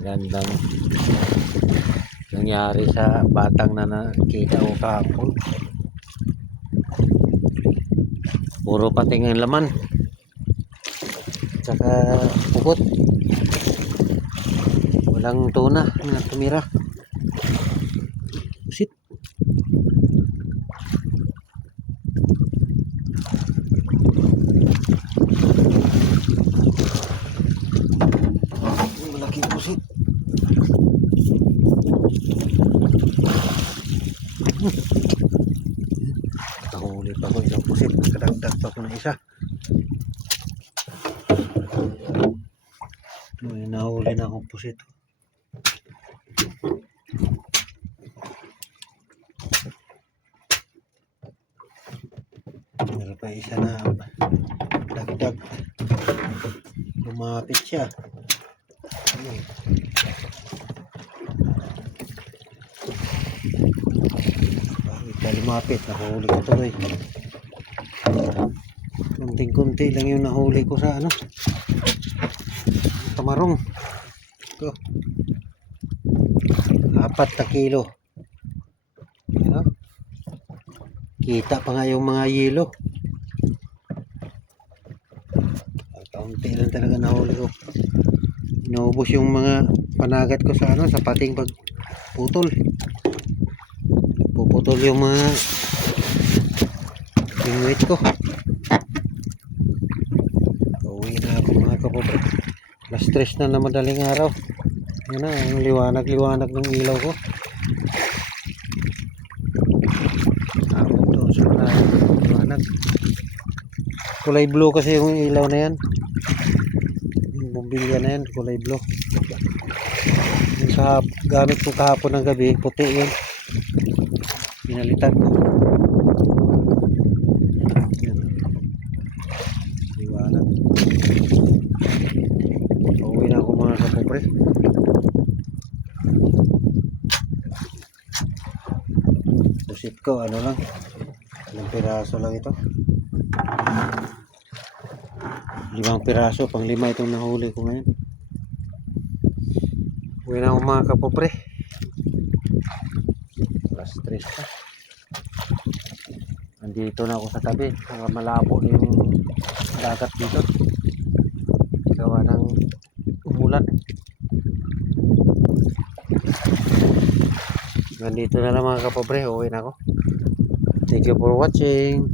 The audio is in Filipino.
magandang nangyari sa batang na nakita ko kahapon. Puro pating ang laman, tsaka pugot, walang tuna na tumira. Pusit. Malaki pusit. Nahuli pa ko isang pusit, kadagdag pa ko na isa. May nahuli na akong pusit. Meron pa isa na dagdag, lumapit siya. Lumapit, nahuli ko tuloy. Kunting-kunti lang yung nahuli ko sa tamarong. Ito, 4 na kilo. Ano? Kita pa nga yung mga yelo. Kaunti lang talaga nahuli ko. Inaubos yung mga panagat ko sa sa pating pagputol. Puputol yung mga bingwit ko. Uwi na ako mga kapobre. Alas 3 na madaling araw. Yan na, ang liwanag ng ilaw ko. Ako doon sa liwanag. Kulay blue kasi yung ilaw na yan. Yung bumbilya na yan, kulay blue. Yung gamit ko kahapon ng gabi, puti yun. Pinalitan ko. Liwanag. Pauwi na ako mga kapobre. Pusit ko, ano lang, ilang piraso lang ito. 5 piraso, pang 5 itong nahuli ko ngayon. Uwi na ako mga kapobre. Alas 3 pa. Nandito na ako sa tabi. Malabo yung dagat dito. Gawa ng umulan. Nandito na lang mga kapobre. Uwi na ako. Thank you for watching.